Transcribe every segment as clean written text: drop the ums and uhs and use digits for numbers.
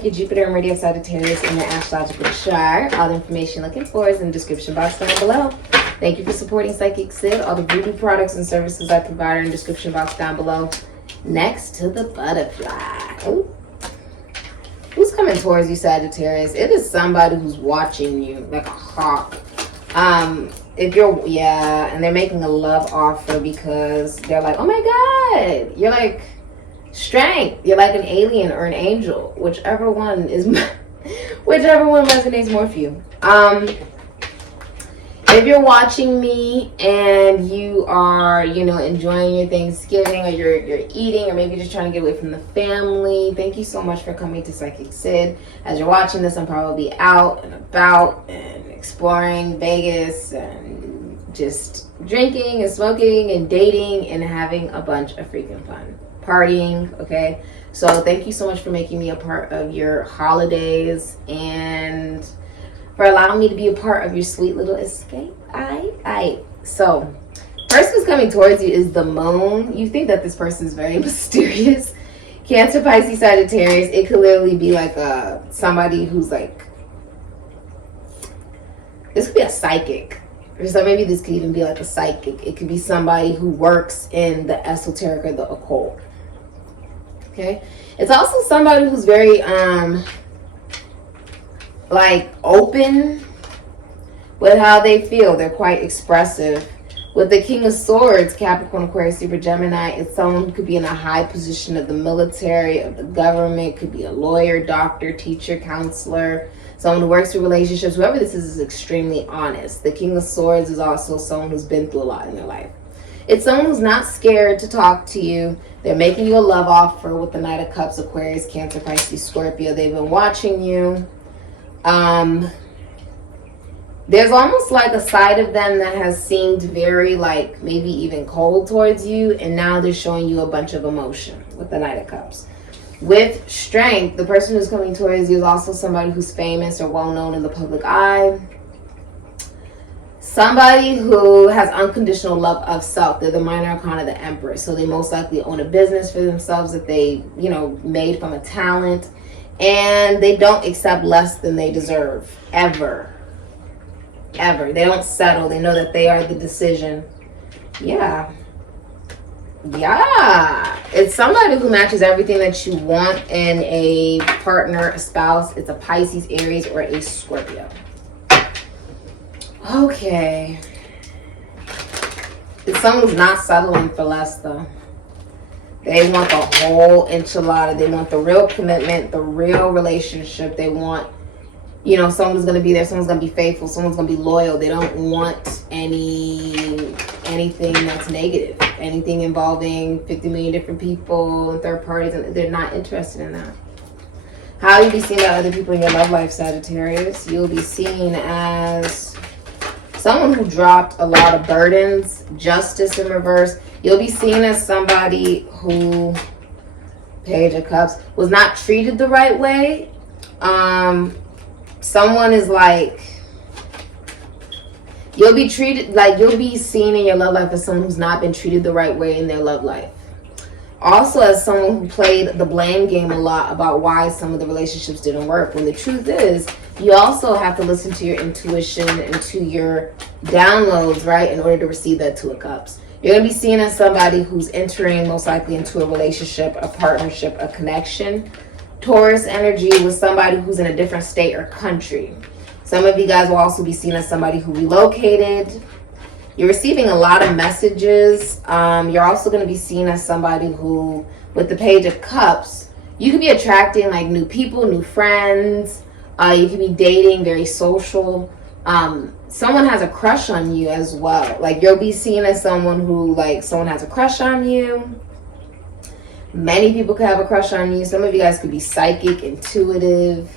check your Jupiter and Radio Sagittarius in your astrological chart. All the information you're looking for is in the description box down below. Thank you for supporting Sikiksyd. All the VOODOO products and services I provide are in the description box down below. Next to the butterfly. Ooh. Who's coming towards you, Sagittarius? It is somebody who's watching you like a hawk. If you're, and they're making a love offer because they're like, oh my God, you're like strength. You're like an alien or an angel, whichever one resonates more for you. If you're watching me and you are, enjoying your Thanksgiving, or you're eating, or maybe just trying to get away from the family, thank you so much for coming to Sikiksyd. As you're watching this, I'm probably out and about and exploring Vegas and just drinking and smoking and dating and having a bunch of freaking fun. Partying, okay? So thank you so much for making me a part of your holidays and for allowing me to be a part of your sweet little escape. So, person who's coming towards you is the moon. You think that this person is very mysterious. Cancer, Pisces, Sagittarius. It could literally be like somebody who's like, this could be a psychic. Or so maybe this could even be like a psychic. It could be somebody who works in the esoteric or the occult. Okay? It's also somebody who's very like open with how they feel. They're quite expressive. With the King of Swords, Capricorn, Aquarius, Libra, Gemini, it's someone who could be in a high position of the military, of the government, could be a lawyer, doctor, teacher, counselor, someone who works through relationships. Whoever this is extremely honest. The King of Swords is also someone who's been through a lot in their life. It's someone who's not scared to talk to you. They're making you a love offer with the Knight of Cups, Aquarius, Cancer, Pisces, Scorpio. They've been watching you. There's almost like a side of them that has seemed very like maybe even cold towards you, and now they're showing you a bunch of emotion with the Knight of Cups. With strength, the person who's coming towards you is also somebody who's famous or well known in the public eye. Somebody who has unconditional love of self. They're the minor arcana, the Empress, so they most likely own a business for themselves that they made from a talent. And they don't accept less than they deserve, ever. Ever. They don't settle. They know that they are the decision. Yeah. It's somebody who matches everything that you want in a partner, a spouse. It's a Pisces, Aries, or a Scorpio. Okay. It's someone who's not settling for less, though. They want the whole enchilada. They want the real commitment, the real relationship. They want, someone's going to be there. Someone's going to be faithful. Someone's going to be loyal. They don't want anything that's negative. Anything involving 50 million different people and third parties. And they're not interested in that. How you'll be seen by other people in your love life, Sagittarius. You'll be seen as someone who dropped a lot of burdens. Justice in reverse. You'll be seen as somebody who, Page of Cups, was not treated the right way. Someone is like, you'll be seen in your love life as someone who's not been treated the right way in their love life. Also as someone who played the blame game a lot about why some of the relationships didn't work. When the truth is, you also have to listen to your intuition and to your downloads, right, in order to receive that Two of Cups. You're going to be seen as somebody who's entering most likely into a relationship, a partnership, a connection. Taurus energy with somebody who's in a different state or country. Some of you guys will also be seen as somebody who relocated. You're receiving a lot of messages. You're also going to be seen as somebody who, with the Page of Cups, you could be attracting like new people, new friends. You could be dating, very social. Someone has a crush on you as well. Like you'll be seen as someone who someone has a crush on you. Many people could have a crush on you. Some of you guys could be psychic, intuitive,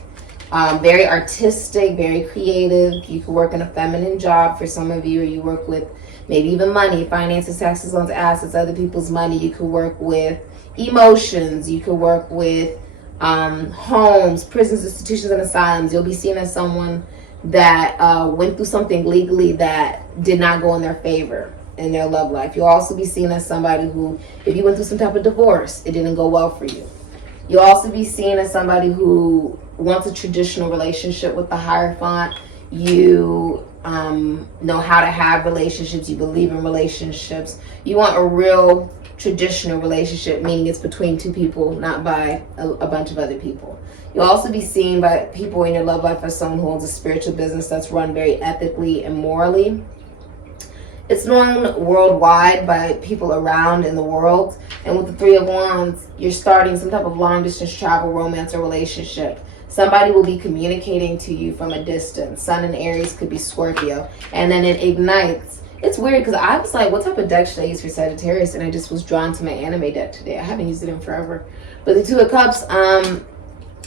very artistic, very creative. You could work in a feminine job for some of you, or you work with maybe even money, finances, taxes, loans, assets, other people's money. You could work with emotions. You could work with homes, prisons, institutions, and asylums. You'll be seen as someone that went through something legally that did not go in their favor in their love life. You'll also be seen as somebody who, if you went through some type of divorce, it didn't go well for you. You'll also be seen as somebody who wants a traditional relationship with the Hierophant. You know how to have relationships. You believe in relationships. You want a real traditional relationship, meaning it's between two people, not by a bunch of other people. You'll also be seen by people in your love life as someone who owns a spiritual business that's run very ethically and morally. It's known worldwide by people around in the world. And with the Three of Wands, you're starting some type of long distance travel, romance, or relationship. Somebody will be communicating to you from a distance. Sun in Aries, could be Scorpio. And then it ignites. It's weird because I was like, what type of deck should I use for Sagittarius? And I just was drawn to my anime deck today. I haven't used it in forever. But the Two of Cups,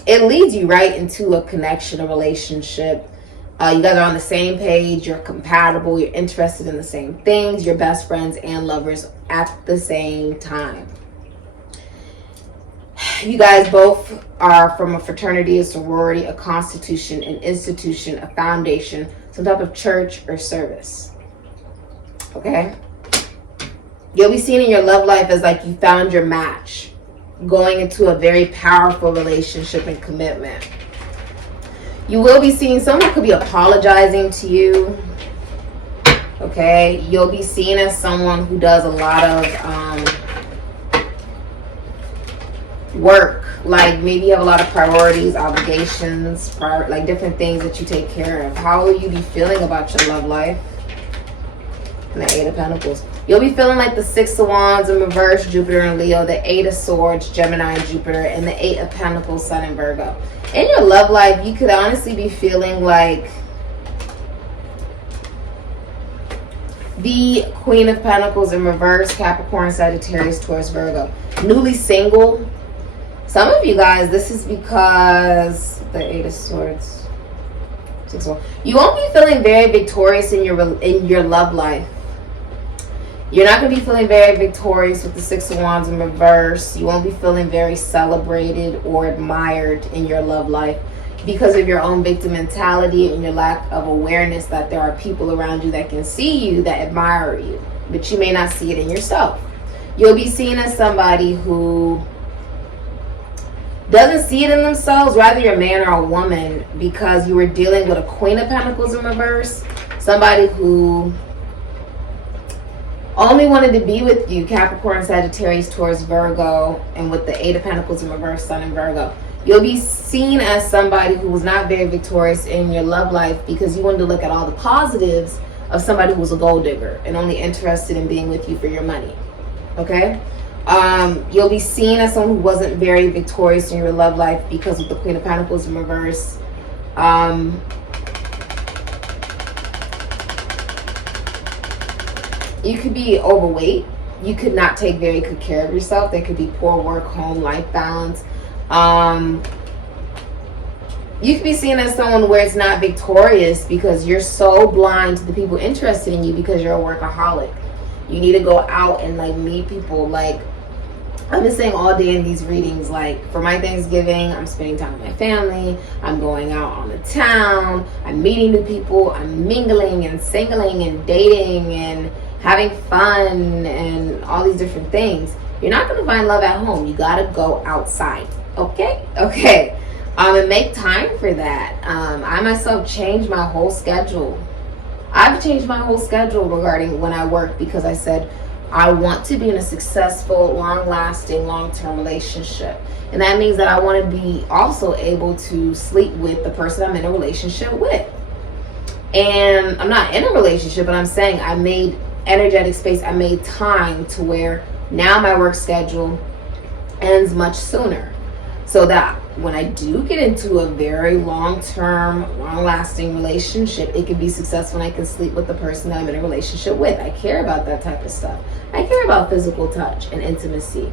it leads you right into a connection, a relationship. You guys are on the same page. You're compatible. You're interested in the same things. You're best friends and lovers at the same time. You guys both are from a fraternity, a sorority, a constitution, an institution, a foundation, some type of church or service. Okay? You'll be seen in your love life as like you found your match, going into a very powerful relationship and commitment. You will be seeing someone could be apologizing to you. Okay? You'll be seen as someone who does a lot of work. Like maybe you have a lot of priorities, obligations, like different things that you take care of. How will you be feeling about your love life? And the Eight of Pentacles. You'll be feeling like the Six of Wands in reverse, Jupiter and Leo, the Eight of Swords, Gemini and Jupiter, and the Eight of Pentacles, Sun and Virgo. In your love life, you could honestly be feeling like the Queen of Pentacles in reverse, Capricorn, Sagittarius, Taurus, Virgo. Newly single. Some of you guys, this is because the Eight of Swords, Six of Wands. You won't be feeling very victorious in your love life. You're not going to be feeling very victorious with the Six of Wands in reverse. You won't be feeling very celebrated or admired in your love life because of your own victim mentality and your lack of awareness that there are people around you that can see you, that admire you, but you may not see it in yourself. You'll be seen as somebody who doesn't see it in themselves, rather you're a man or a woman, because you were dealing with a Queen of Pentacles in reverse, somebody who only wanted to be with you, Capricorn, Sagittarius, Taurus, Virgo, and with the Eight of Pentacles in reverse, Sun and Virgo. You'll be seen as somebody who was not very victorious in your love life because you wanted to look at all the positives of somebody who was a gold digger and only interested in being with you for your money. Okay? You'll be seen as someone who wasn't very victorious in your love life because of the Queen of Pentacles in reverse. You could be overweight. You could not take very good care of yourself. There could be poor work-home life balance. You could be seen as someone where it's not victorious because you're so blind to the people interested in you because you're a workaholic. You need to go out and like meet people. Like I've been saying all day in these readings, like for my Thanksgiving, I'm spending time with my family. I'm going out on the town. I'm meeting new people. I'm mingling and singling and dating and having fun and all these different things. You're not going to find love at home. You got to go outside. Okay? Okay. And make time for that. I myself changed my whole schedule. I've changed my whole schedule regarding when I work because I said I want to be in a successful, long-lasting, long-term relationship. And that means that I want to be also able to sleep with the person I'm in a relationship with. And I'm not in a relationship, but I'm saying I made energetic space. I made time to where now my work schedule ends much sooner, so that when I do get into a very long-term, long-lasting relationship, it can be successful and I can sleep with the person that I'm in a relationship with. I care about that type of stuff. I care about physical touch and intimacy,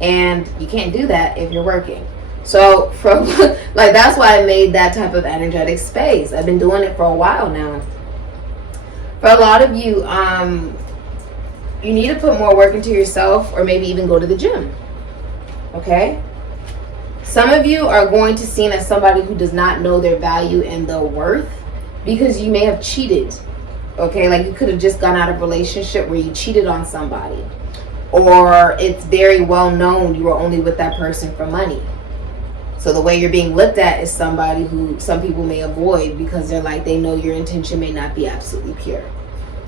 and you can't do that if you're working. So from like that's why I made that type of energetic space. I've been doing it for a while now. For a lot of you, you need to put more work into yourself, or maybe even go to the gym. Okay? Some of you are going to be seen as somebody who does not know their value and their worth because you may have cheated. Okay? Like you could have just gone out of a relationship where you cheated on somebody. Or it's very well known you were only with that person for money. So the way you're being looked at is somebody who some people may avoid because they're like, they know your intention may not be absolutely pure.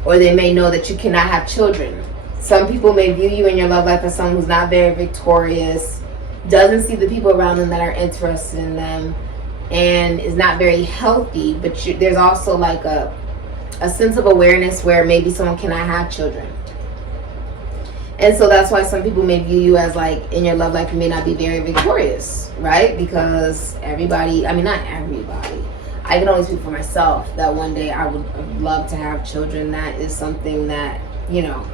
Or they may know that you cannot have children. Some people may view you in your love life as someone who's not very victorious, doesn't see the people around them that are interested in them, and is not very healthy. But there's also like a sense of awareness where maybe someone cannot have children. And so that's why some people may view you as like, in your love life, you may not be very victorious, right? Because everybody, I mean, not everybody. I can only speak for myself that one day I would love to have children. That is something that, you know,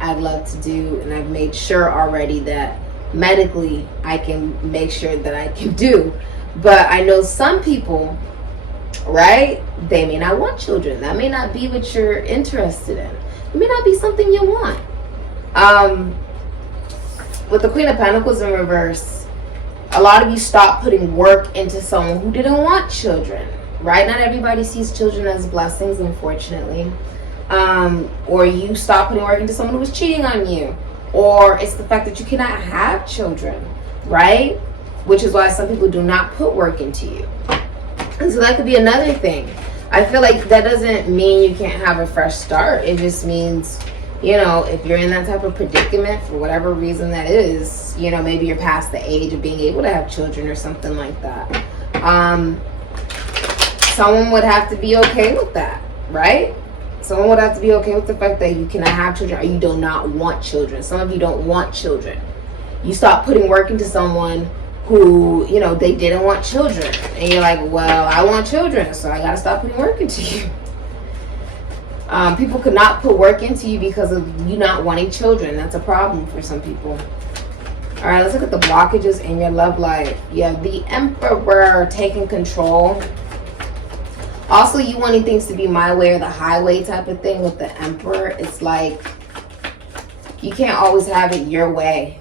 I'd love to do. And I've made sure already that medically I can make sure that I can do. But I know some people, right? They may not want children. That may not be what you're interested in. It may not be something you want. With the Queen of Pentacles in reverse, a lot of you stop putting work into someone who didn't want children, right? Not everybody sees children as blessings, unfortunately. Or you stop putting work into someone who was cheating on you, or it's the fact that you cannot have children, right? Which is why some people do not put work into you. And so that could be another thing. I feel like that doesn't mean you can't have a fresh start. It just means, you know, if you're in that type of predicament for whatever reason that is, you know, maybe you're past the age of being able to have children or something like that. Someone would have to be okay with that, right? Someone would have to be okay with the fact that you cannot have children or you do not want children. Some of you don't want children. You stop putting work into someone who, you know, they didn't want children. And you're like, well, I want children, so I got to stop putting work into you. People could not put work into you because of you not wanting children. That's a problem for some people. All right, let's look at the blockages in your love life. You have the Emperor taking control. Also, you wanting things to be my way or the highway type of thing with the Emperor. It's like you can't always have it your way.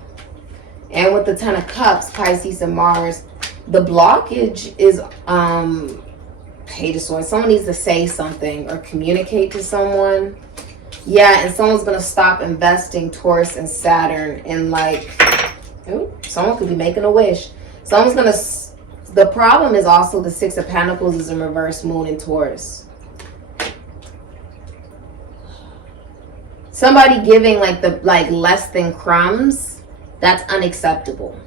And with the Ten of Cups, Pisces and Mars, the blockage is Page of Swords. Someone needs to say something or communicate to someone. Yeah, and someone's going to stop investing Taurus and Saturn in like, ooh, someone could be making a wish. Someone's going to, the problem is also the Six of Pentacles is in reverse, Moon in Taurus. Somebody giving like less than crumbs, that's unacceptable.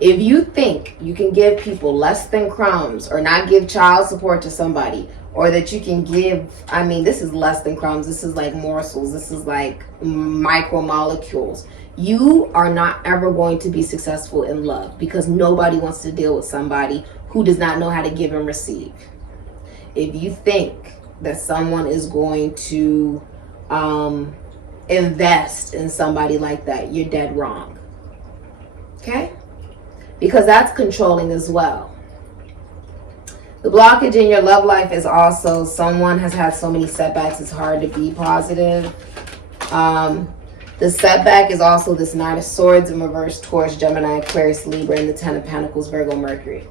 If you think you can give people less than crumbs or not give child support to somebody, or that you can give, I mean, this is less than crumbs. This is like morsels. This is like micromolecules. You are not ever going to be successful in love because nobody wants to deal with somebody who does not know how to give and receive. If you think that someone is going to invest in somebody like that, you're dead wrong. Okay? Because that's controlling as well. The blockage in your love life is also someone has had so many setbacks, it's hard to be positive. The setback is also this Knight of Swords in reverse, Taurus, Gemini, Aquarius, Libra, and the Ten of Pentacles, Virgo, Mercury.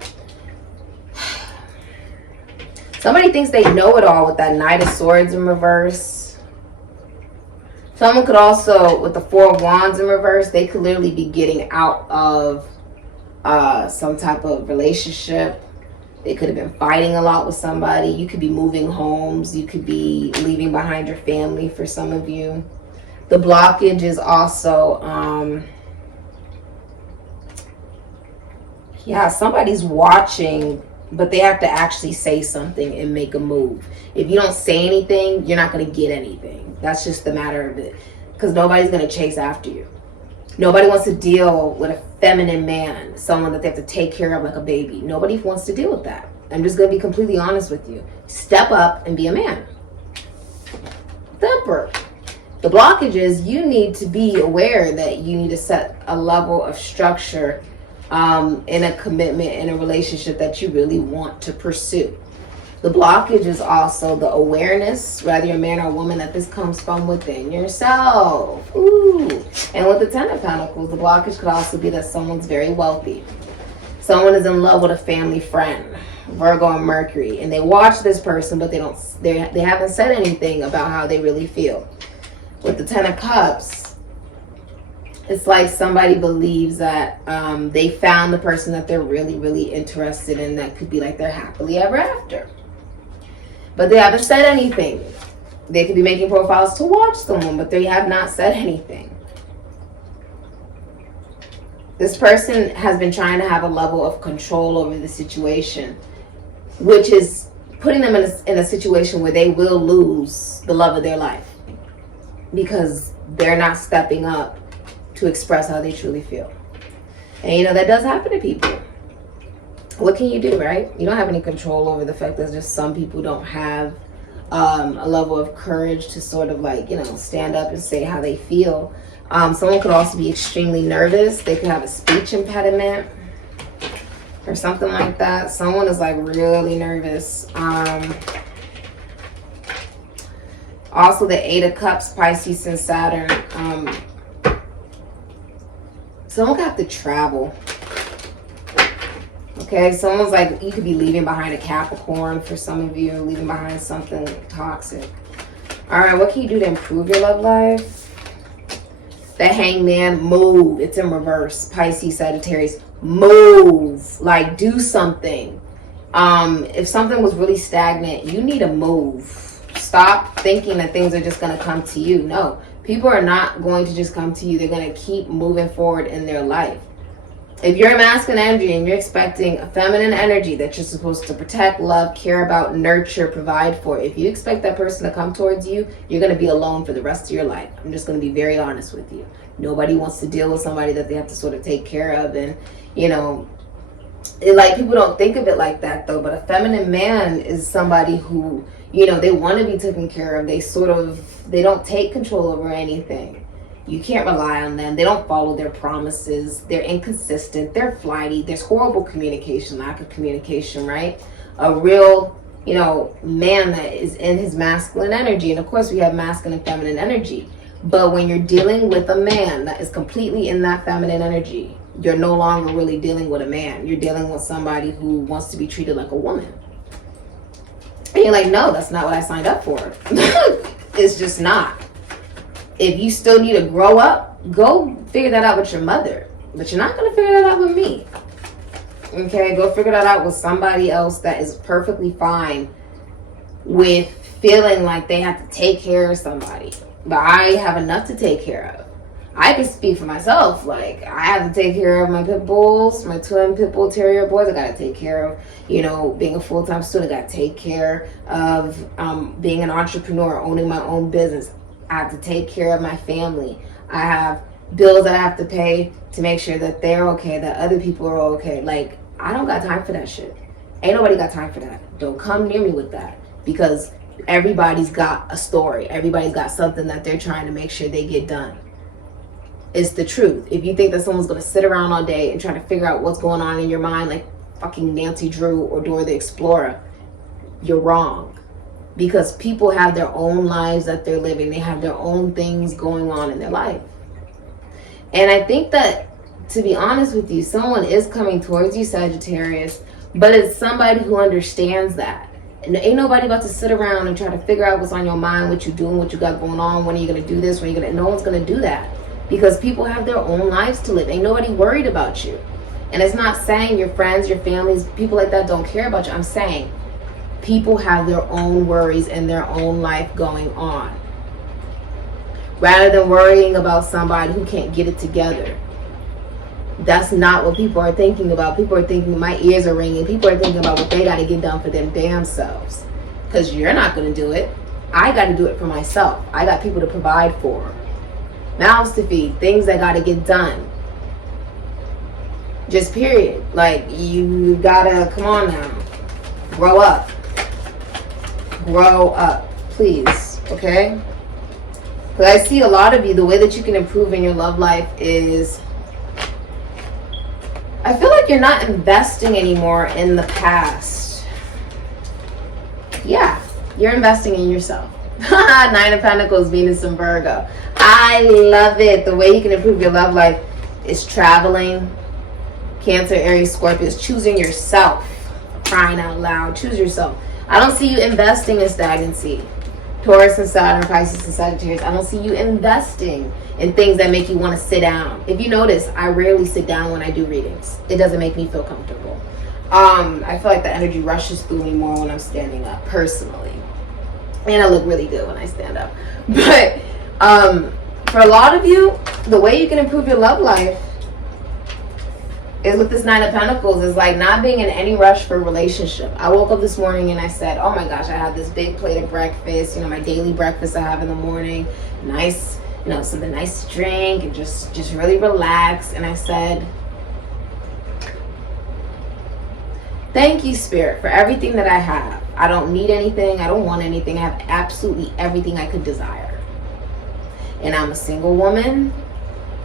Somebody thinks they know it all with that Knight of Swords in reverse. Someone could also, with the Four of Wands in reverse, they could literally be getting out of some type of relationship. They could have been fighting a lot with somebody. You could be moving homes. You could be leaving behind your family for some of you. The blockage is also, yeah, somebody's watching, but they have to actually say something and make a move. If you don't say anything, you're not going to get anything. That's just the matter of it. Because nobody's going to chase after you. Nobody wants to deal with a feminine man, someone that they have to take care of like a baby. Nobody wants to deal with that. I'm just going to be completely honest with you. Step up and be a man. The Emperor. The blockage is you need to be aware that you need to set a level of structure in a commitment, in a relationship that you really want to pursue. The blockage is also the awareness, whether you're a man or a woman, that this comes from within yourself. Ooh. And with the Ten of Pentacles, the blockage could also be that someone's very wealthy. Someone is in love with a family friend, Virgo and Mercury, and they watch this person, but they haven't said anything about how they really feel. With the Ten of Cups, It's like somebody believes that they found the person that they're really, really interested in, that could be like their happily ever after. But they haven't said anything. They could be making profiles to watch someone, but they have not said anything. This person has been trying to have a level of control over the situation, which is putting them in a situation where they will lose the love of their life because they're not stepping up to express how they truly feel. And you know, that does happen to people. What can you do, right? You don't have any control over the fact that just some people don't have a level of courage to sort of like, you know, stand up and say how they feel. Someone could also be extremely nervous. They could have a speech impediment or something like that. Someone is like really nervous. Also the Eight of Cups, Pisces and Saturn. Someone could have to travel. Okay, someone's like, you could be leaving behind a Capricorn for some of you, leaving behind something toxic. All right, what can you do to improve your love life? The Hangman, move. It's in reverse. Pisces, Sagittarius, move. Like, do something. If something was really stagnant, you need to move. Stop thinking that things are just going to come to you. No, people are not going to just come to you. They're going to keep moving forward in their life. If you're a masculine energy and you're expecting a feminine energy that you're supposed to protect, love, care about, nurture, provide for, if you expect that person to come towards you, you're going to be alone for the rest of your life. I'm just going to be very honest with you. Nobody wants to deal with somebody that they have to sort of take care of. And, you know, like, people don't think of it like that, though. But a feminine man is somebody who, you know, they want to be taken care of. They don't take control over anything. You can't rely on them. They don't follow their promises. They're inconsistent. They're flighty. There's horrible communication, lack of communication, right? A real, you know, man that is in his masculine energy. And of course, we have masculine and feminine energy. But when you're dealing with a man that is completely in that feminine energy, you're no longer really dealing with a man. You're dealing with somebody who wants to be treated like a woman. And you're like, no, that's not what I signed up for. It's just not. If you still need to grow up, go figure that out with your mother. But you're not going to figure that out with me. Okay, go figure that out with somebody else that is perfectly fine with feeling like they have to take care of somebody. But I have enough to take care of. I can speak for myself. Like, I have to take care of my pit bulls, my twin pit bull terrier boys. I got to take care of, you know, being a full-time student. I got to take care of being an entrepreneur, owning my own business. I have to take care of my family. I have bills that I have to pay to make sure that they're okay, that other people are okay. Like, I don't got time for that shit. Ain't nobody got time for that. Don't come near me with that, because everybody's got a story. Everybody's got something that they're trying to make sure they get done. It's the truth. If you think that someone's going to sit around all day and try to figure out what's going on in your mind like fucking Nancy Drew or Dora the Explorer, you're wrong. Because people have their own lives that they're living. They have their own things going on in their life. And I think that, to be honest with you, someone is coming towards you, Sagittarius, but it's somebody who understands that. And ain't nobody about to sit around and try to figure out what's on your mind, what you're doing, what you got going on, when are you going to do this, when are you going to... No one's going to do that. Because people have their own lives to live. Ain't nobody worried about you. And it's not saying your friends, your families, people like that don't care about you. I'm saying people have their own worries and their own life going on. Rather than worrying about somebody who can't get it together. That's not what people are thinking about. People are thinking, my ears are ringing. People are thinking about what they got to get done for them damn selves. Because you're not going to do it. I got to do it for myself. I got people to provide for. Mouths to feed. Things that got to get done. Just period. Like, you got to, come on now. Grow up. Grow up, please, okay? Because I see a lot of you, the way that you can improve in your love life is, I feel like you're not investing anymore in the past. Yeah, you're investing in yourself. Nine of Pentacles, Venus and Virgo. I love it. The way you can improve your love life is traveling. Cancer, Aries, Scorpio, is choosing yourself. Crying out loud, choose yourself. I don't see you investing in stagnancy. Taurus and Saturn, Pisces and Sagittarius. I don't see you investing in things that make you want to sit down. If you notice, I rarely sit down when I do readings. It doesn't make me feel comfortable. I feel like the energy rushes through me more when I'm standing up, personally. And I look really good when I stand up. But for a lot of you, the way you can improve your love life is with this Nine of Pentacles, is like not being in any rush for a relationship. I woke up this morning and I said, oh my gosh, I had this big plate of breakfast, you know, my daily breakfast I have in the morning, nice, you know, something nice to drink, and just really relax. And I said, thank you, Spirit, for everything that I have. I don't need anything, I don't want anything, I have absolutely everything I could desire. And I'm a single woman,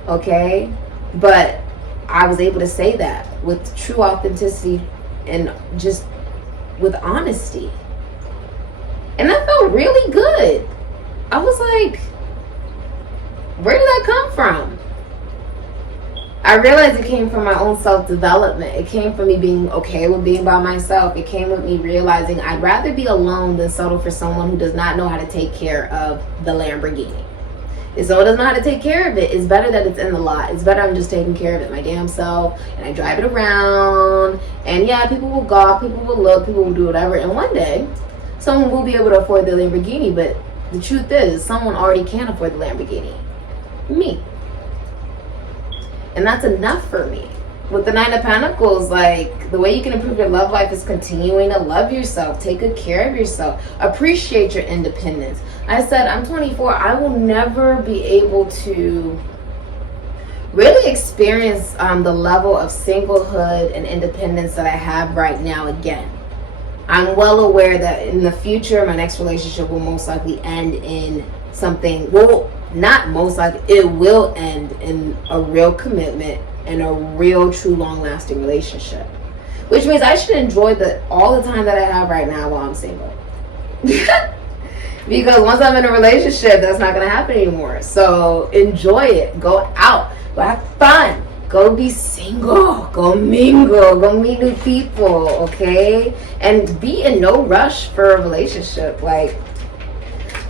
okay, but I was able to say that with true authenticity and just with honesty. And that felt really good. I was like, where did that come from? I realized it came from my own self-development. It came from me being okay with being by myself. It came with me realizing I'd rather be alone than settle for someone who does not know how to take care of the Lamborghini. If someone doesn't know how to take care of it, it's better that it's in the lot. It's better I'm just taking care of it my damn self, and I drive it around, and yeah, people will gawk, people will look, people will do whatever, and one day someone will be able to afford the Lamborghini. But the truth is, someone already can afford the Lamborghini. Me. And that's enough for me. With the Nine of Pentacles, like, the way you can improve your love life is continuing to love yourself, take good care of yourself, appreciate your independence. I said, I'm 24, I will never be able to really experience the level of singlehood and independence that I have right now again. I'm well aware that in the future, my next relationship will most likely end in something, well, not most likely, it will end in a real commitment and a real, true, long-lasting relationship. Which means I should enjoy all the time that I have right now while I'm single. Because once I'm in a relationship, that's not going to happen anymore. So enjoy it. Go out. Go have fun. Go be single. Go mingle. Go meet new people, okay? And be in no rush for a relationship. Like,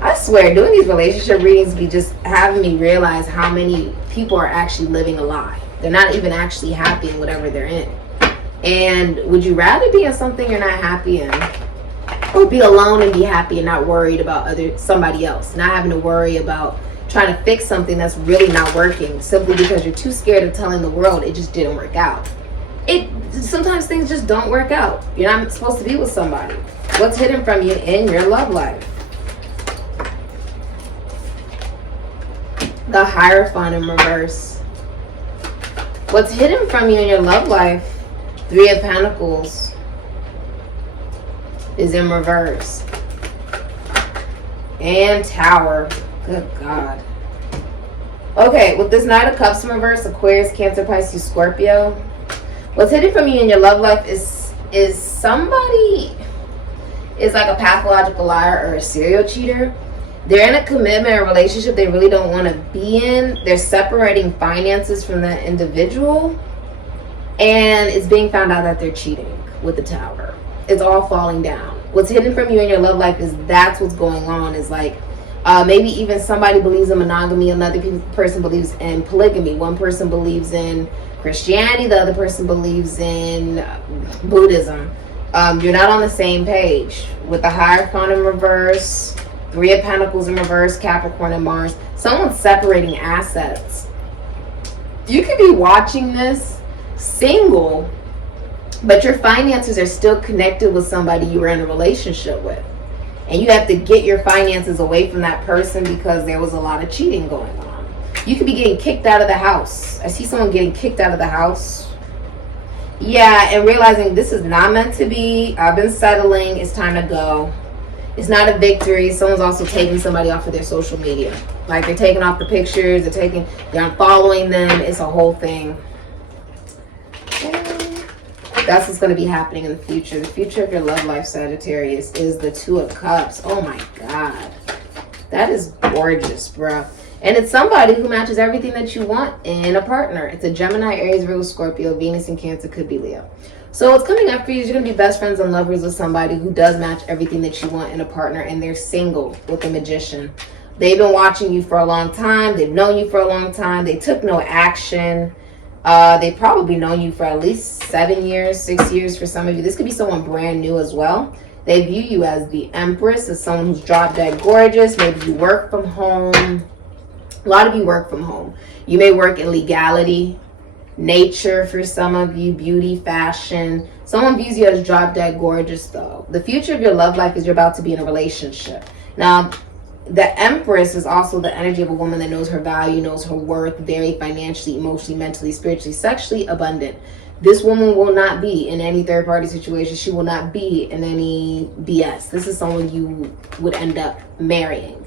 I swear, doing these relationship readings be just having me realize how many people are actually living a lie. They're not even actually happy in whatever they're in. And would you rather be in something you're not happy in, or be alone and be happy and not worried about somebody else, not having to worry about trying to fix something that's really not working simply because you're too scared of telling the world it just didn't work out? Sometimes things just don't work out. You're not supposed to be with somebody. What's hidden from you in your love life? The Hierophant in reverse. What's hidden from you in your love life? Three of Pentacles is in reverse. And Tower. Good God. Okay, with this Knight of Cups in reverse, Aquarius, Cancer, Pisces, Scorpio. What's hidden from you in your love life is somebody is like a pathological liar or a serial cheater. They're in a commitment or relationship they really don't want to be in. They're separating finances from that individual. And it's being found out that they're cheating with the Tower. It's all falling down. What's hidden from you in your love life is that's what's going on. Is like maybe even somebody believes in monogamy, another person believes in polygamy. One person believes in Christianity, the other person believes in Buddhism. You're not on the same page. With the Hierophant in reverse, Three of Pentacles in reverse, Capricorn and Mars. Someone's separating assets. You could be watching this single, but your finances are still connected with somebody you were in a relationship with. And you have to get your finances away from that person because there was a lot of cheating going on. You could be getting kicked out of the house. I see someone getting kicked out of the house. Yeah, and realizing this is not meant to be. I've been settling. It's time to go. It's not a victory. Someone's also taking somebody off of their social media. Like they're taking off the pictures, they're unfollowing them. It's a whole thing. That's what's going to be happening in the future. The future of your love life, Sagittarius, is the Two of Cups. Oh my God. That is gorgeous, bro. And it's somebody who matches everything that you want in a partner. It's a Gemini, Aries, Virgo, Scorpio, Venus, and Cancer, could be Leo. So what's coming up for you is you're going to be best friends and lovers with somebody who does match everything that you want in a partner, and they're single with a Magician. They've been watching you for a long time. They've known you for a long time. They took no action. They've probably known you for at least 7 years, 6 years for some of you. This could be someone brand new as well. They view you as the Empress, as someone who's drop dead gorgeous. Maybe you work from home. A lot of you work from home. You may work in legality, nature for some of you, beauty, fashion. Someone views you as drop dead gorgeous though. The future of your love life is you're about to be in a relationship. Now, the Empress is also the energy of a woman that knows her value, knows her worth, very financially, emotionally, mentally, spiritually, sexually abundant. This woman will not be in any third-party situation. She will not be in any BS. This is someone you would end up marrying.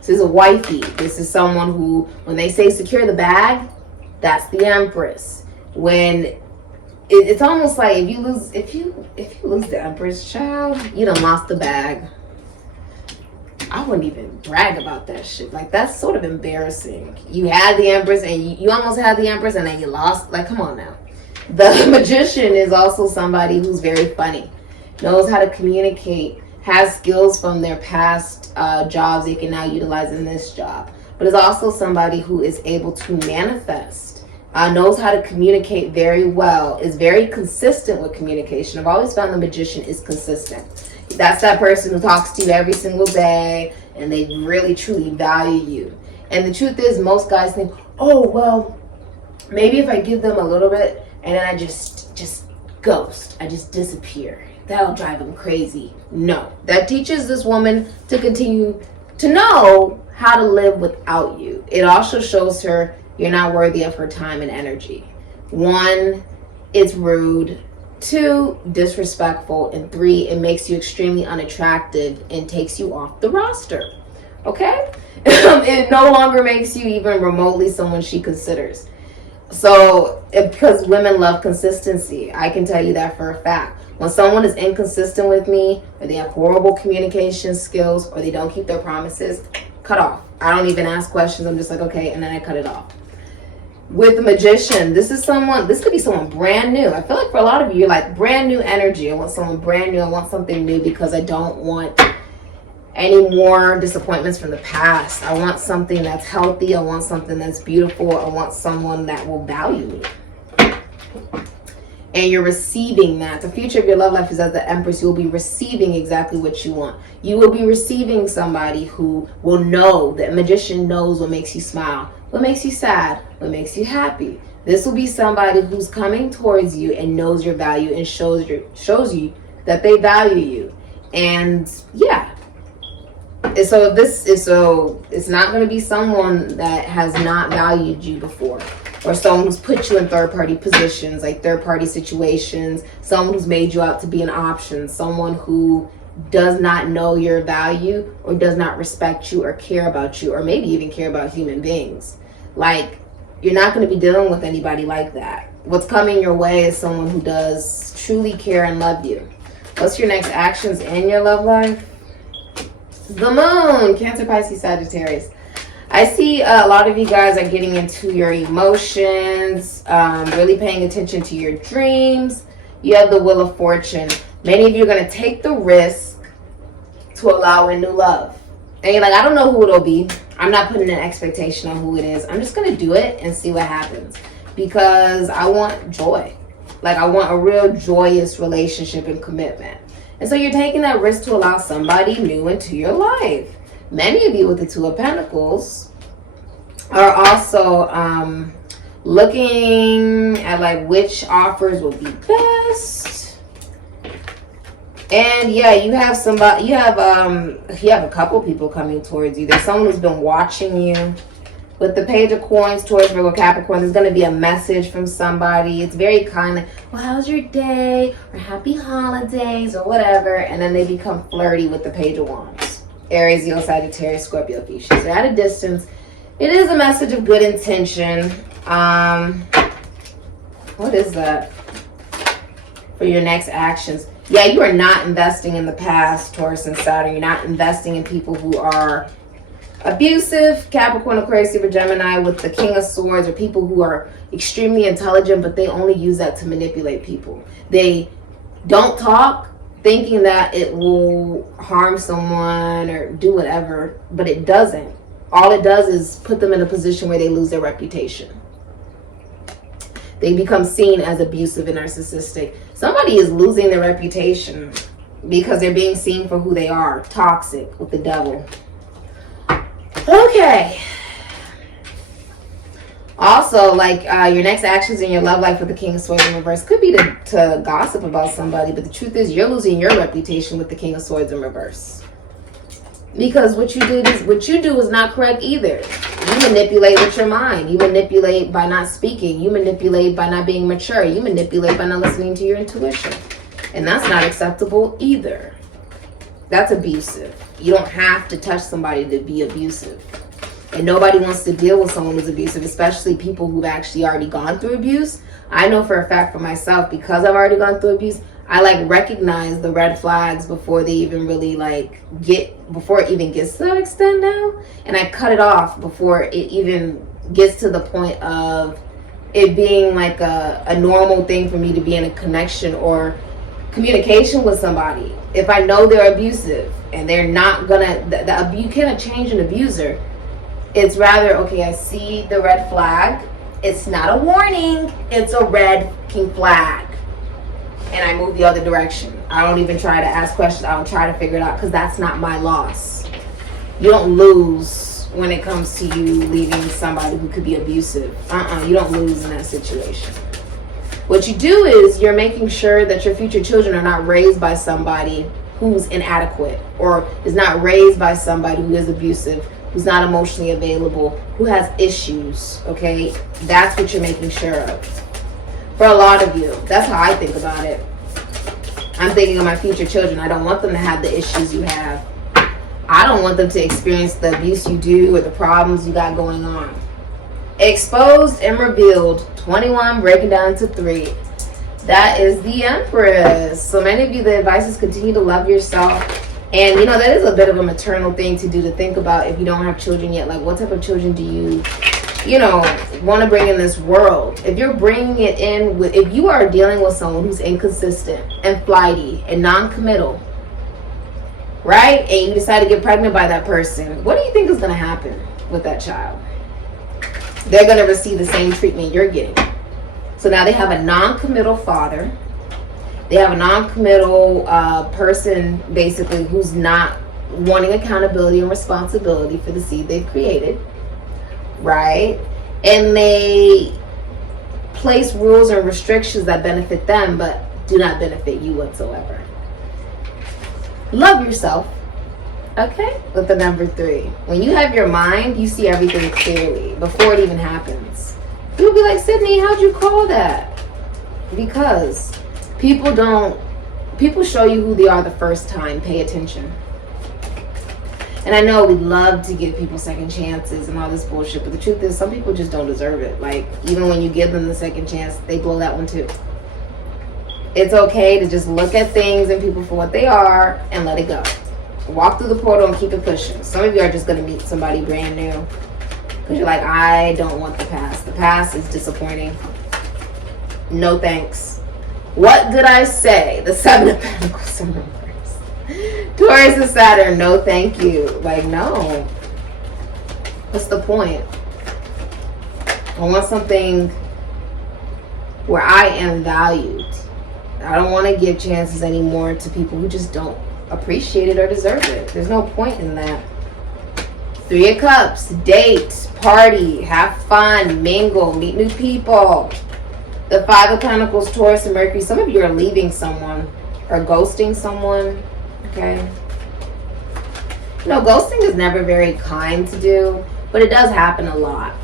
This is a wifey. This is someone who, when they say secure the bag, that's the Empress. When it's almost like if you lose the Empress, child, you done lost the bag. I wouldn't even brag about that shit. Like, that's sort of embarrassing. You had the Empress and you almost had the Empress and then you lost. Like, come on now. The Magician is also somebody who's very funny, knows how to communicate, has skills from their past jobs they can now utilize in this job, but is also somebody who is able to manifest, knows how to communicate very well, is very consistent with communication. I've always found the Magician is consistent. That's that person who talks to you every single day and they really truly value you. And the truth is, most guys think, oh, well, maybe if I give them a little bit and then I just ghost, I just disappear, that'll drive them crazy. No, that teaches this woman to continue to know how to live without you. It also shows her you're not worthy of her time and energy. 1, it's rude. 2, disrespectful. And 3, it makes you extremely unattractive and takes you off the roster. Okay? It no longer makes you even remotely someone she considers. So, because women love consistency, I can tell you that for a fact. When someone is inconsistent with me, or they have horrible communication skills, or they don't keep their promises, cut off. I don't even ask questions. I'm just like, okay, and then I cut it off. With the Magician, this could be someone brand new. I feel like for a lot of you, you're like brand new energy. I want someone brand new. I want something new because I don't want any more disappointments from the past. I want something that's healthy. I want something that's beautiful. I want someone that will value me. And you're receiving that. The future of your love life is as the Empress. You will be receiving exactly what you want. You will be receiving somebody who will know, that Magician knows what makes you smile, what makes you sad, what makes you happy. This will be somebody who's coming towards you and knows your value and shows you that they value you. And yeah. It's not going to be someone that has not valued you before, or someone who's put you in third-party positions, like third-party situations, someone who's made you out to be an option, someone who does not know your value or does not respect you or care about you, or maybe even care about human beings. Like, you're not going to be dealing with anybody like that. What's coming your way is someone who does truly care and love you. What's your next actions in your love life? The Moon, Cancer, Pisces, Sagittarius. I see a lot of you guys are getting into your emotions, really paying attention to your dreams. You have the Wheel of Fortune. Many of you are going to take the risk to allow in new love. And you're like, I don't know who it'll be. I'm not putting an expectation on who it is. I'm just going to do it and see what happens. Because I want joy. Like, I want a real joyous relationship and commitment. And so you're taking that risk to allow somebody new into your life. Many of you with the Two of Pentacles are also looking at like which offers will be best. And yeah, you have somebody, you have a couple people coming towards you. There's someone who's been watching you. With the Page of Coins, Taurus, Virgo, Capricorn, there's going to be a message from somebody. It's very kind of, well, how's your day? Or happy holidays or whatever. And then they become flirty with the Page of Wands. Aries, Leo, Sagittarius, Scorpio, Pisces. So at a distance, it is a message of good intention. What is that for your next actions? Yeah, you are not investing in the past, Taurus and Saturn. You're not investing in people who are Abusive, Capricorn, Aquarius, Libra, Gemini with the King of Swords are people who are extremely intelligent, but they only use that to manipulate people. They don't talk thinking that it will harm someone or do whatever, but it doesn't. All it does is put them in a position where they lose their reputation. They become seen as abusive and narcissistic. Somebody is losing their reputation because they're being seen for who they are. Toxic with the devil. Okay. Also, like your next actions in your love life with the King of Swords in reverse could be to gossip about somebody, but the truth is you're losing your reputation with the King of Swords in reverse. Because what you do is not correct either. You manipulate with your mind. You manipulate by not speaking. You manipulate by not being mature. You manipulate by not listening to your intuition. And that's not acceptable either. That's abusive. You don't have to touch somebody to be abusive. And nobody wants to deal with someone who's abusive, especially people who've actually already gone through abuse. I know for a fact for myself, because I've already gone through abuse, I like recognize the red flags before they even really before it even gets to that extent now. And I cut it off before it even gets to the point of it being like a normal thing for me to be in a connection or communication with somebody. If I know they're abusive and they're not gonna, you cannot change an abuser. It's rather, okay, I see the red flag. It's not a warning. It's a red flag. And I move the other direction. I don't even try to ask questions. I don't try to figure it out because that's not my loss. You don't lose when it comes to you leaving somebody who could be abusive. You don't lose in that situation. What you do is you're making sure that your future children are not raised by somebody who's inadequate or is not raised by somebody who is abusive, who's not emotionally available, who has issues, okay? That's what you're making sure of. For a lot of you, that's how I think about it. I'm thinking of my future children. I don't want them to have the issues you have. I don't want them to experience the abuse you do or the problems you got going on. Exposed and revealed, 21 breaking down to 3. That is the Empress. So many of you, the advice is continue to love yourself. And you know, that is a bit of a maternal thing to do, to think about if you don't have children yet. Like, what type of children do you know, want to bring in this world? If you're bringing it in with, if you are dealing with someone who's inconsistent and flighty and non-committal, right? And you decide to get pregnant by that person, what do you think is going to happen with that child? They're going to receive the same treatment you're getting. So now they have a non-committal father. They have a non-committal person, basically, who's not wanting accountability and responsibility for the seed they've created. Right? And they place rules and restrictions that benefit them but do not benefit you whatsoever. Love yourself. Okay? With the number 3. When you have your mind, you see everything clearly before it even happens. You'll be like, Sydney, how'd you call that? Because people show you who they are the first time. Pay attention. And I know we love to give people second chances and all this bullshit, but the truth is some people just don't deserve it. Like, even when you give them the second chance, they blow that one too. It's okay to just look at things and people for what they are and let it go. Walk through the portal and keep it pushing. Some of you are just going to meet somebody brand new because you're like, I don't want the past. The past is disappointing. No thanks. What did I say? The 7 of Pentacles in reverse. Taurus and Saturn, no thank you. Like, no. What's the point? I want something where I am valued. I don't want to give chances anymore to people who just don't appreciate it or deserve it. There's no point in that. 3 of Cups, date, party, have fun, mingle, meet new people. The 5 of Pentacles, Taurus and Mercury. Some of you are leaving someone or ghosting someone. Okay. You know, ghosting is never very kind to do, but it does happen a lot.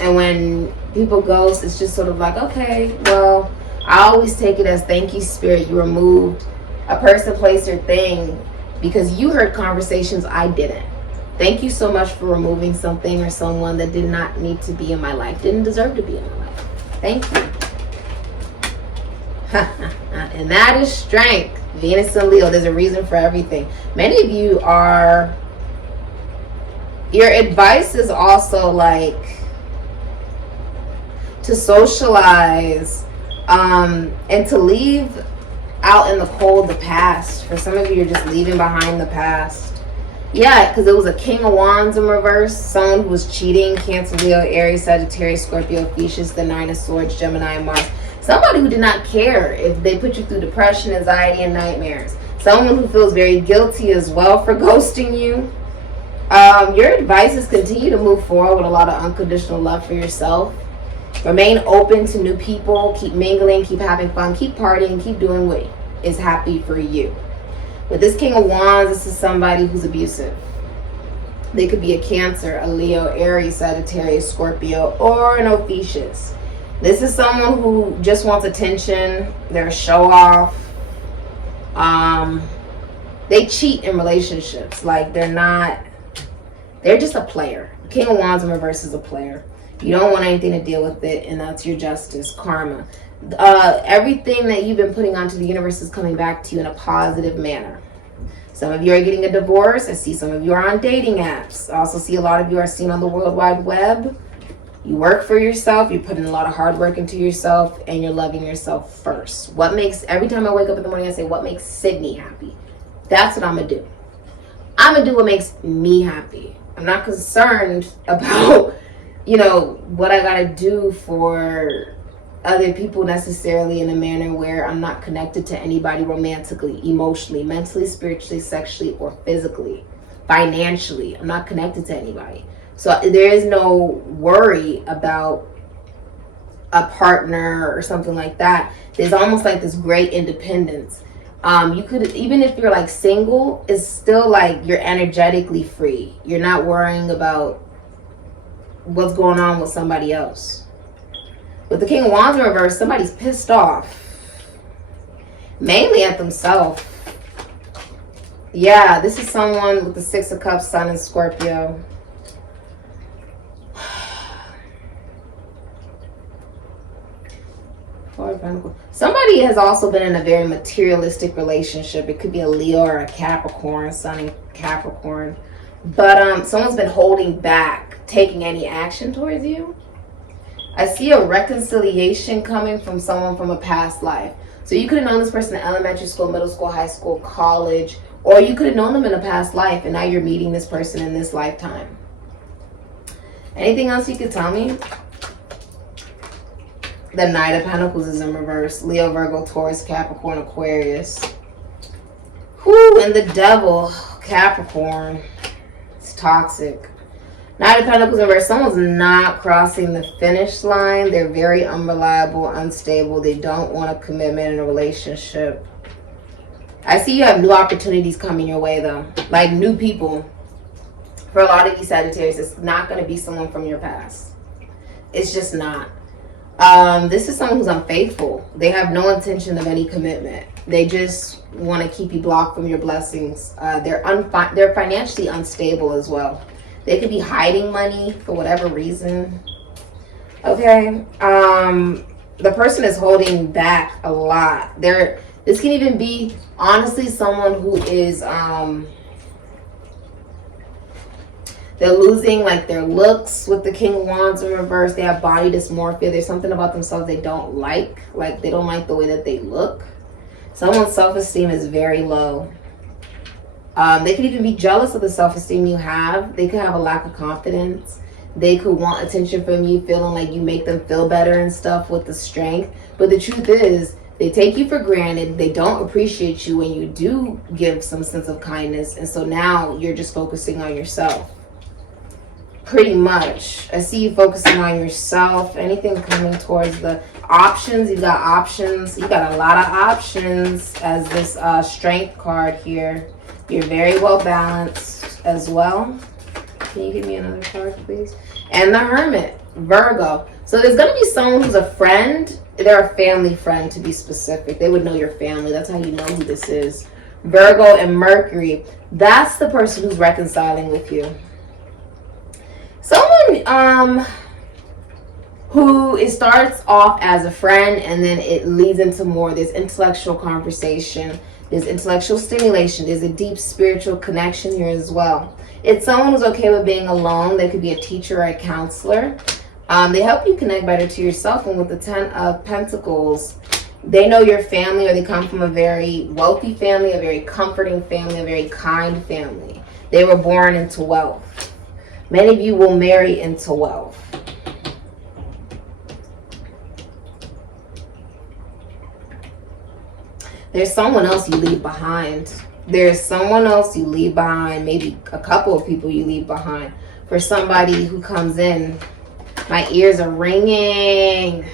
And when people ghost, it's just sort of like, okay, well, I always take it as thank you, Spirit. You removed a person, place, or thing because you heard conversations I didn't. Thank you so much for removing something or someone that did not need to be in my life, didn't deserve to be in my life. Thank you. And that is strength. Venus and Leo, there's a reason for everything. Many of you are Your advice is also like to socialize and to leave out in the cold the past. For some of you, you're just leaving behind the past. Yeah, because it was a King of Wands in reverse. Someone who was cheating. Cancer, Leo, Aries, Sagittarius, Scorpio, Thesis, the Nine of Swords, Gemini, and Mars. Somebody who did not care if they put you through depression, anxiety, and nightmares. Someone who feels very guilty as well for ghosting you. Your advice is continue to move forward with a lot of unconditional love for yourself. Remain open to new people. Keep mingling, keep having fun, keep partying, keep doing what is happy for you. With this King of Wands, this is somebody who's abusive. They could be a Cancer, a Leo, Aries, Sagittarius, Scorpio, or an Ophiuchus. This is someone who just wants attention. They're a show off. They cheat in relationships. Like they're just a player. King of Wands in reverse is a player. You don't want anything to deal with it, and that's your justice, karma. Everything that you've been putting onto the universe is coming back to you in a positive manner. Some of you are getting a divorce. I see some of you are on dating apps. I also see a lot of you are seen on the World Wide Web. You work for yourself. You're putting a lot of hard work into yourself, and you're loving yourself first. Every time I wake up in the morning, I say, what makes Sydney happy? That's what I'm going to do. I'm going to do what makes me happy. I'm not concerned about, what I got to do for other people necessarily in a manner where I'm not connected to anybody romantically, emotionally, mentally, spiritually, sexually, or physically, financially. I'm not connected to anybody. So there is no worry about a partner or something like that. There's almost like this great independence. You could, even if you're like single, it's still like you're energetically free. You're not worrying about what's going on with somebody else. With the King of Wands in reverse, somebody's pissed off. Mainly at themselves. Yeah, this is someone with the Six of Cups, Sun, and Scorpio. Somebody has also been in a very materialistic relationship. It could be a Leo or a Capricorn, Sun in Capricorn. But someone's been holding back, taking any action towards you. I see a reconciliation coming from someone from a past life. So you could have known this person in elementary school, middle school, high school, college, or you could have known them in a past life, and now you're meeting this person in this lifetime. Anything else you could tell me? The Knight of Pentacles is in reverse. Leo, Virgo, Taurus, Capricorn, Aquarius. Whew, and the Devil, Capricorn. It's toxic. Knight of Pentacles in reverse. Someone's not crossing the finish line. They're very unreliable, unstable. They don't want a commitment in a relationship. I see you have new opportunities coming your way, though. Like new people. For a lot of you Sagittarius, it's not going to be someone from your past. It's just not. This is someone who's unfaithful. They have no intention of any commitment. They just want to keep you blocked from your blessings. They're financially unstable as well. They could be hiding money for whatever reason. Okay. The person is holding back a lot. This can even be, honestly, someone who is, they're losing like their looks with the King of Wands in reverse. They have body dysmorphia. There's something about themselves they don't like. Like they don't like the way that they look. Someone's self-esteem is very low. They could even be jealous of the self-esteem you have. They could have a lack of confidence. They could want attention from you, feeling like you make them feel better and stuff with the strength. But the truth is, they take you for granted. They don't appreciate you when you do give some sense of kindness. And so now you're just focusing on yourself. Pretty much. I see you focusing on yourself. Anything coming towards the options. You got options. You got a lot of options as this strength card here. You're very well balanced as well. Can you give me another card, please? And the Hermit, Virgo. So there's going to be someone who's a friend. They're a family friend, to be specific. They would know your family. That's how you know who this is. Virgo and Mercury. That's the person who's reconciling with you. Someone who it starts off as a friend and then it leads into more. There's intellectual conversation. There's intellectual stimulation. There's a deep spiritual connection here as well. It's someone who's okay with being alone. They could be a teacher or a counselor. They help you connect better to yourself. And with the 10 of Pentacles, they know your family, or they come from a very wealthy family, a very comforting family, a very kind family. They were born into wealth. Many of you will marry into wealth. There's someone else you leave behind. There's someone else you leave behind. Maybe a couple of people you leave behind. For somebody who comes in, my ears are ringing.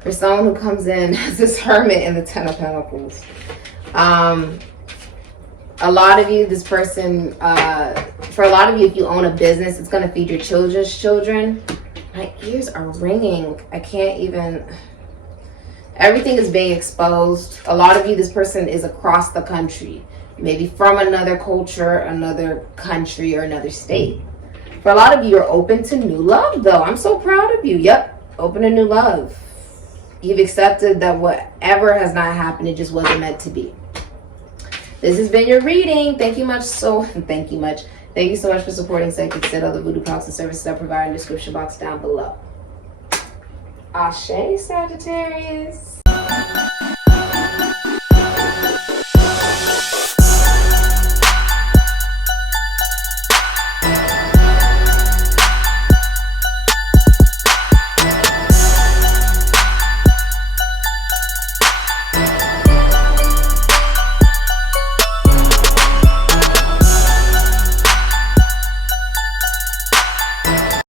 For someone who comes in as this Hermit in the 10 of Pentacles. A lot of you, this person, for a lot of you, if you own a business, it's going to feed your children's children. My ears are ringing. I can't even... Everything is being exposed. A lot of you, this person is across the country. Maybe from another culture, another country, or another state. For a lot of you, you're open to new love, though. I'm so proud of you. Yep, open to new love. You've accepted that whatever has not happened, it just wasn't meant to be. This has been your reading. Thank you so much for supporting Sikiksyd, all the voodoo products and services I provide in the description box down below. Ashe, Sagittarius.